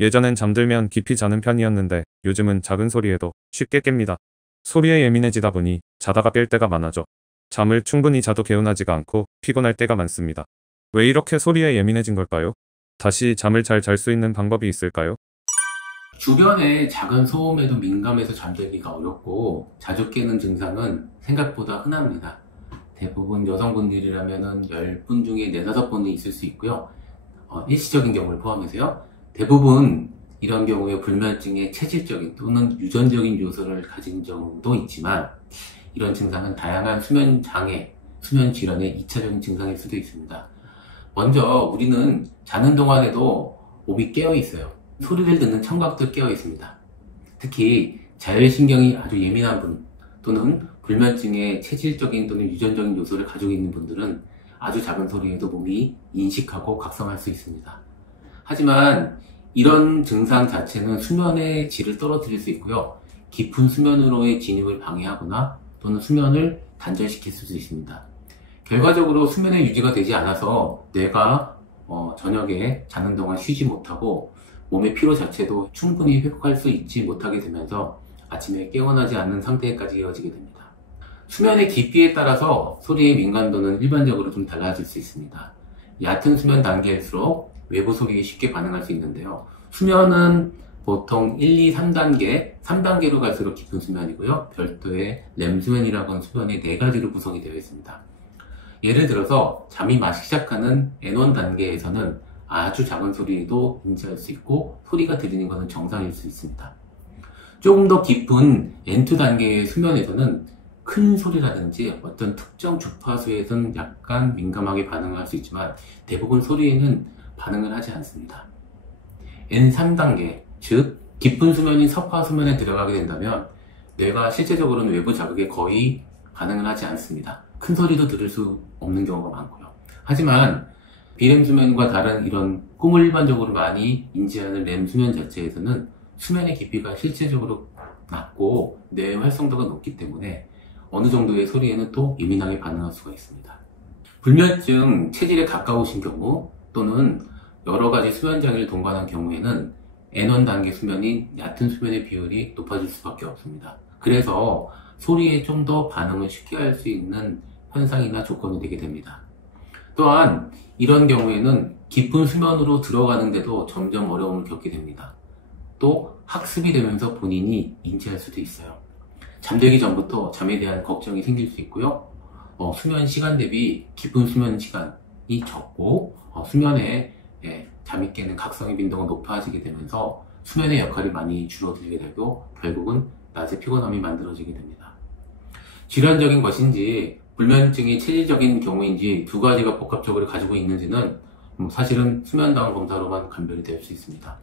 예전엔 잠들면 깊이 자는 편이었는데 요즘은 작은 소리에도 쉽게 깹니다. 소리에 예민해지다 보니 자다가 깰 때가 많아져. 잠을 충분히 자도 개운하지가 않고 피곤할 때가 많습니다. 왜 이렇게 소리에 예민해진 걸까요? 다시 잠을 잘 잘 수 있는 방법이 있을까요? 주변의 작은 소음에도 민감해서 잠들기가 어렵고 자주 깨는 증상은 생각보다 흔합니다. 대부분 여성분들이라면 10분 중에 4, 5분이 있을 수 있고요. 일시적인 경우를 포함해서요. 대부분 이런 경우에 불면증의 체질적인 또는 유전적인 요소를 가진 경우도 있지만 이런 증상은 다양한 수면 장애, 수면 질환의 2차적인 증상일 수도 있습니다. 먼저 우리는 자는 동안에도 몸이 깨어 있어요. 소리를 듣는 청각도 깨어 있습니다. 특히 자율신경이 아주 예민한 분 또는 불면증의 체질적인 또는 유전적인 요소를 가지고 있는 분들은 아주 작은 소리에도 몸이 인식하고 각성할 수 있습니다. 하지만 이런 증상 자체는 수면의 질을 떨어뜨릴 수 있고요. 깊은 수면으로의 진입을 방해하거나 또는 수면을 단절시킬 수도 있습니다. 결과적으로 수면의 유지가 되지 않아서 뇌가 저녁에 자는 동안 쉬지 못하고 몸의 피로 자체도 충분히 회복할 수 있지 못하게 되면서 아침에 깨어나지 않는 상태까지 이어지게 됩니다. 수면의 깊이에 따라서 소리의 민감도는 일반적으로 좀 달라질 수 있습니다. 얕은 수면 단계일수록 외부 소리에 쉽게 반응할 수 있는데요. 수면은 보통 1, 2, 3단계, 3단계로 갈수록 깊은 수면이고요. 별도의 렘수면이라고 하는 수면이 4가지로 구성이 되어 있습니다. 예를 들어서 잠이 막 시작하는 N1 단계에서는 아주 작은 소리도 인지할 수 있고 소리가 들리는 것은 정상일 수 있습니다. 조금 더 깊은 N2 단계의 수면에서는 큰 소리라든지 어떤 특정 주파수에서는 약간 민감하게 반응할 수 있지만 대부분 소리에는 반응을 하지 않습니다. N3 단계, 즉 깊은 수면인 석화 수면에 들어가게 된다면 뇌가 실제적으로는 외부 자극에 거의 반응을 하지 않습니다. 큰 소리도 들을 수 없는 경우가 많고요. 하지만 비렘 수면과 다른 이런 꿈을 일반적으로 많이 인지하는 렘 수면 자체에서는 수면의 깊이가 실제적으로 낮고 뇌의 활성도가 높기 때문에 어느 정도의 소리에는 또 예민하게 반응할 수가 있습니다. 불면증 체질에 가까우신 경우 또는 여러 가지 수면 장애를 동반한 경우에는 N1 단계 수면인 얕은 수면의 비율이 높아질 수밖에 없습니다. 그래서 소리에 좀 더 반응을 쉽게 할 수 있는 현상이나 조건이 되게 됩니다. 또한 이런 경우에는 깊은 수면으로 들어가는데도 점점 어려움을 겪게 됩니다. 또 학습이 되면서 본인이 인지할 수도 있어요. 잠들기 전부터 잠에 대한 걱정이 생길 수 있고요. 수면 시간 대비 깊은 수면 시간이 적고 수면에 잠이 깨는 각성의 빈도가 높아지게 되면서 수면의 역할이 많이 줄어들게 되고 결국은 낮에 피곤함이 만들어지게 됩니다. 질환적인 것인지 불면증이 체질적인 경우인지 두 가지가 복합적으로 가지고 있는지는 사실은 수면다운 검사로만 감별이 될 수 있습니다.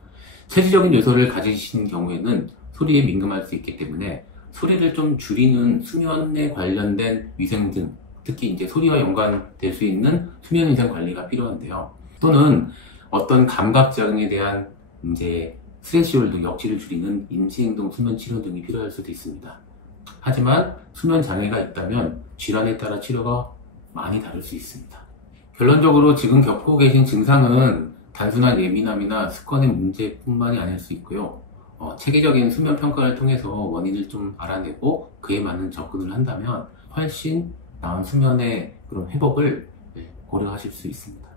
체질적인 요소를 가지신 경우에는 소리에 민감할 수 있기 때문에 소리를 좀 줄이는 수면에 관련된 위생등, 특히 이제 소리와 연관될 수 있는 수면 위생 관리가 필요한데요. 또는 어떤 감각장애에 대한 이제 스트레스홀드 역치를 줄이는 임시행동 수면 치료 등이 필요할 수도 있습니다. 하지만 수면 장애가 있다면 질환에 따라 치료가 많이 다를 수 있습니다. 결론적으로 지금 겪고 계신 증상은 단순한 예민함이나 습관의 문제뿐만이 아닐 수 있고요. 체계적인 수면 평가를 통해서 원인을 좀 알아내고 그에 맞는 접근을 한다면 훨씬 나은 수면의 그런 회복을 고려하실 수 있습니다.